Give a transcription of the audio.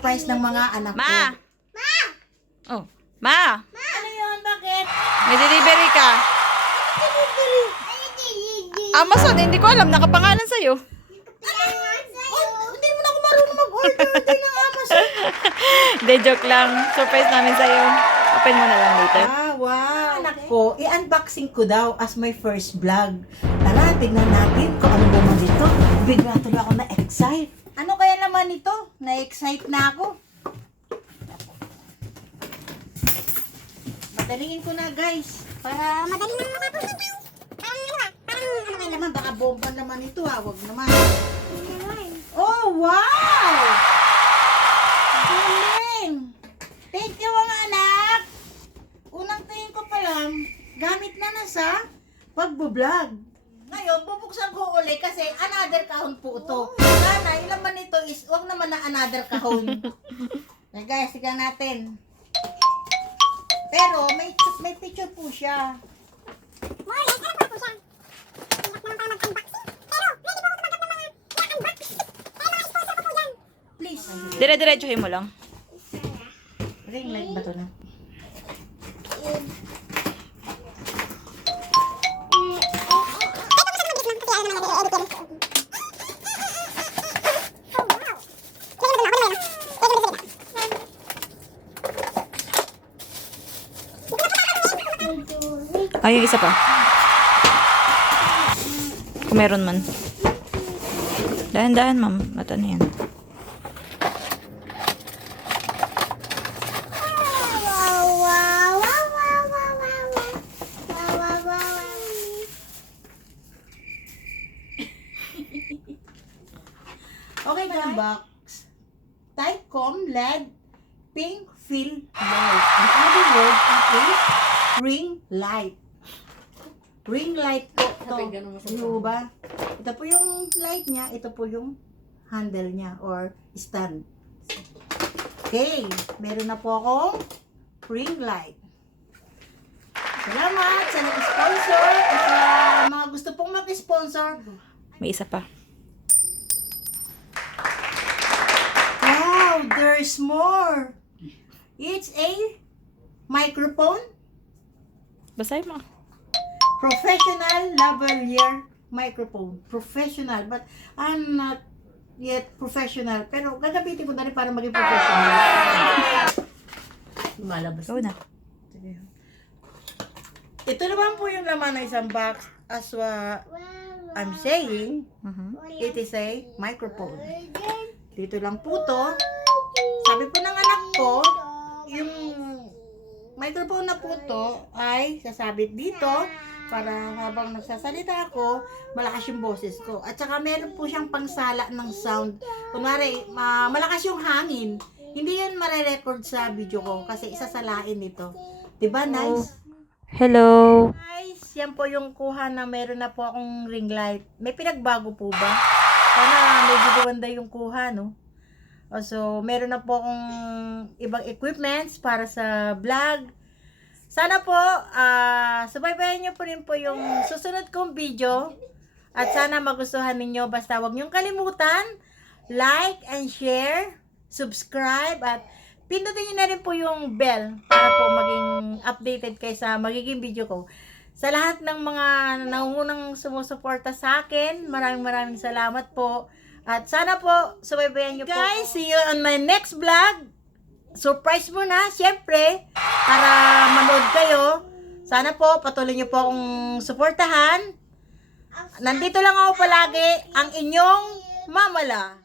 surprise ng mga anak ko. Ma! Oh, Ma! Ano yun? Bakit? May delivery ka. Delivery. Amazon, hindi ko alam. Nakapangalan sa'yo. Hindi mo na ako marunong mag-order. Hindi na Amazon. Hindi, joke lang. Surprise namin sa'yo. Open mo na lang later. Ah, wow. Anak ko, i-unboxing ko daw as my first vlog. Tara, tignan natin kung ano naman dito. Bigla tuloy ako na-excite. Ano kaya naman ito? Na-excite na ako. Madalingin ko na, guys. Para madali na matapos. Ano kaya naman? Baka bomba naman ito, ha? Huwag naman. Oh, wow! Galing! Thank you, mga anak! Unang tingin ko pa lang, gamit na sa pagbo-vlog. Ngayon, bubuksan ko uli kasi another kahon po ito. Sana, yung laman nito is, huwag naman na another kahon. Okay, guys, tignan natin. Pero, may picture po siya. Please. Dire-diretsuhin mo lang. Ring light ba ito na? Ay, yung isa pa. Kung meron man. Dahan-dahan, ma'am. At ano yan? Okay, guys. Box. Typecom LED pink fill light. In other words, it is ring light. Ring light po to. Ano ba? Ito po yung light niya. Ito po yung handle niya or stand. Okay. Meron na po akong ring light. Salamat sa nag-sponsor at sa mga gusto pong mag-sponsor. May isa pa. Wow, there's more. It's a microphone. Basahin mo. Professional lavalier microphone. Professional, but I'm not yet professional. Pero gagamitin ko na rin para maging professional. Lumalabas. Go na. Ito naman po yung laman ng isang box. As I'm saying, it is a microphone. Dito lang po to. Sabi po ng anak ko, yung microphone na po to ay sasabit dito para habang nagsasalita ako, malakas yung boses ko. At saka meron po siyang pangsala ng sound. Kunwari, malakas yung hangin. Hindi yun mare-record sa video ko kasi isasalain nito. Diba, nice? Hello. Guys, yan po yung kuha na meron na po akong ring light. May pinagbago po ba? Sana medyo gawanda yung kuha, no? So, meron na po akong ibang equipments para sa vlog. Sana po, subaybayan nyo po rin po yung susunod kong video. At sana magustuhan ninyo. Basta huwag nyong kalimutan, like and share, subscribe, at pindutin nyo na rin po yung bell para po maging updated kayo sa magiging video ko. Sa lahat ng mga nangungunang sumusuporta sa akin, maraming salamat po. At sana po, subaybayan nyo po. Guys, see you on my next vlog. Surprise mo na, syempre, para manood kayo. Sana po, patuloy nyo po akong suportahan. Nandito lang ako palagi, ang inyong Mamala.